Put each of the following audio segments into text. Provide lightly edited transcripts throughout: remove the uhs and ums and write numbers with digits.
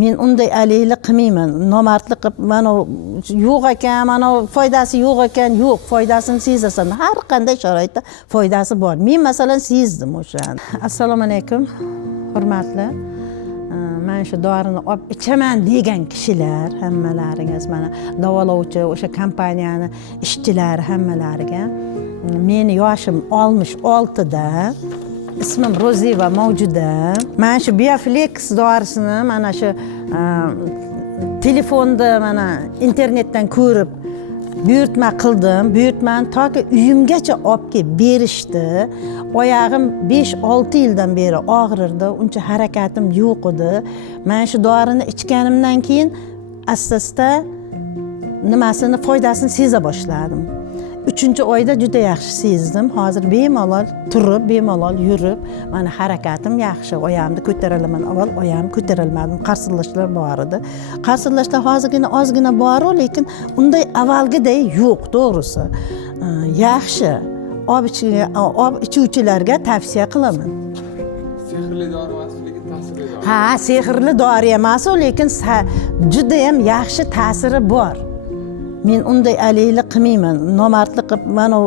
men unday aliylik qilmayman. Nomardlik qilib, mana yo'q ekan, mana foydasi yo'q ekan, yo'q, foydasini sezasan. Har qanday sharoitda foydasi bor. Men masalan sezdim o'shani. Assalomu alaykum, hurmatli. Mana shu dorini olib ichaman degan kishilar hammalaringiz, mana davolovchi o'sha kompaniyani ishchilari hammalariga. Meni yoshim 66 da. İsmim Roziva Mavjuda. Mana shu Bioflex dorisini mana shu telefonda mana internetdan ko'rib buyurtma qildim. Buyurtmani toki uyimgacha olib kelib berishdi. Oyog'im 5-6 yildan beri og'rirdi. Uncha harakatim yo'q edi. Mana shu dorini ichganimdan keyin asta-asta nimasini foydasini seza boshladim. 3-oyda juda yaxshi sezdim. Hozir bemalol turib, bemalol yurib, mana harakatim yaxshi. Oyog'imni ko'taraman. Avval oyog'im ko'tarolmadim. Qarsillashlar bor edi. Qarsillashlar hozirgina ozgina bor, lekin unday avvalgiday yo'q, to'g'risi. Yaxshi. Olib ichuvchilarga tavsiya qilaman. Sehrli dori emas, lekin ta'sirli dori. Ha, sehrli dori emas, lekin juda ham yaxshi ta'siri bor. Men unday aliylik qilmayman. Nomardlik qilib, mana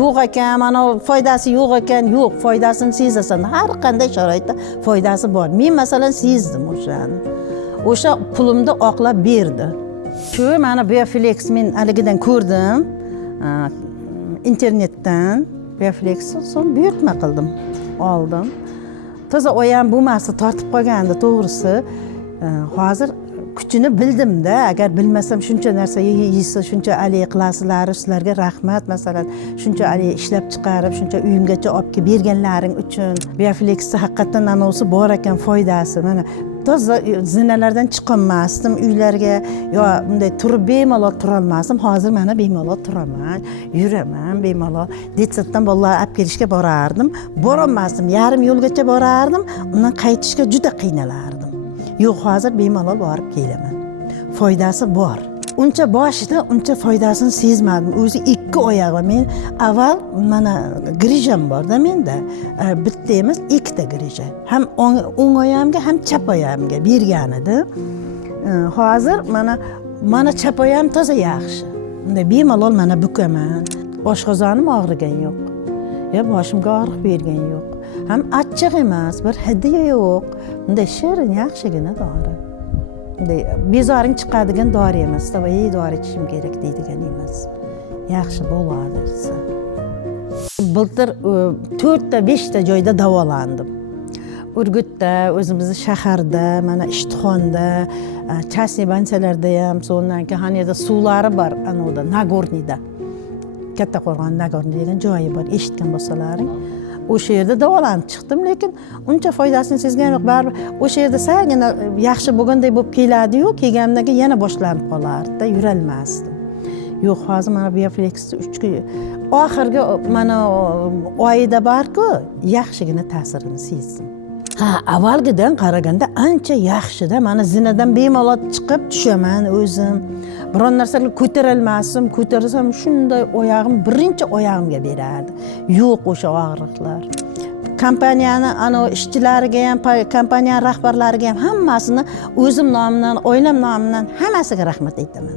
yo'q ekan, mana foydasi yo'q ekan, yo'q, foydasini sezasan. Har qanday sharoitda foydasi bor. Men masalan sezdim o'shani. O'sha pulimni oqlab berdi. Shu mana Bioflex men aligidan ko'rdim. Internetdan Bioflex so'ng buyurtma qildim, oldim. Toza oyam bo'lmasa tortib qolgandi, to'g'risi. Hozir kuchini bildim-da, agar bilmasam shuncha narsa yeysiz, shuncha aliy qilasizlar, sizlarga rahmat, masalan, shuncha aliy ishlab chiqarib, shuncha uyimgacha olib kelib berganlaring uchun. Bioflexda haqiqatan anosi bor ekan, foydasi. Mana toza zinalardan chiqolmasdim uylarga, yo bunday turib bemalol turolmasdim. Hozir mana bemalol turaman, yuraman bemalol. Detsatdan bolalar olib kelishga borardim. Borolmasdim, yarim yo'lgacha borardim, undan qaytishga juda qiynalardim. Yo'q, hozir bemalol borib kelaman. Foydasi bor. Uncha boshida uncha foydasini sezmadim. O'zi 2 oyog'im. Men avval mana grijam bor-da menda. Bitta emas, 2 ta grija. Ham o'ng oyog'imga, ham chap oyog'imga bergan edi. Hozir mana chap oyog'im toza yaxshi. Unda bemalol mana bukaman. Oshqozonim og'rigan yo'q. Ya boshimga og'riq bergan yo'q. Ham achchiq emas, bir hidi yo'q. Bunday shirin, yaxshigina dori. Bunday bezoring chiqadigan dori emas. Tavay dori ichishim kerak deydigan emas. Yaxshi bo'ladi. Bultir 4 ta 5 ta joyda davolandim. Urgutda, o'zimizni shaharda, mana Ishtixonda, Chasniy banchalarda ham, so'ndan keyin haniyada suvlari bor, anoda Nagorniyda. Kattaqo'rg'on Nagorniy degan joyi bor, eshitgan bo'lsalaring. O'sha yerda davolanib chiqdim, lekin uncha foydasini sezgan yo'q. Baribir o'sha yerda salgina yaxshi bo'lganday bo'lib keladi-yu, kelganimdan keyin yana boshlanib qolardi-da, yurolmasdim. Yo'q, hozir mana Bioflexda 3 kun oxirgi mana oyida bor-ku, yaxshigina ta'sirini sezdim. Ha, avvalgidan qaraganda ancha yaxshi-da. Mana zinadan bemalol chiqib tushaman o'zim. Biron narsalar ko'tarolmasdim, ko'tarsam shunday oyog'im birinchi oyog'imga berardi. Yo'q o'sha og'riqlar. Kompaniyani ishchilariga ham, kompaniya rahbarlariga ham hammasini o'zim nomidan, oilam nomidan hammasiga rahmat aytaman.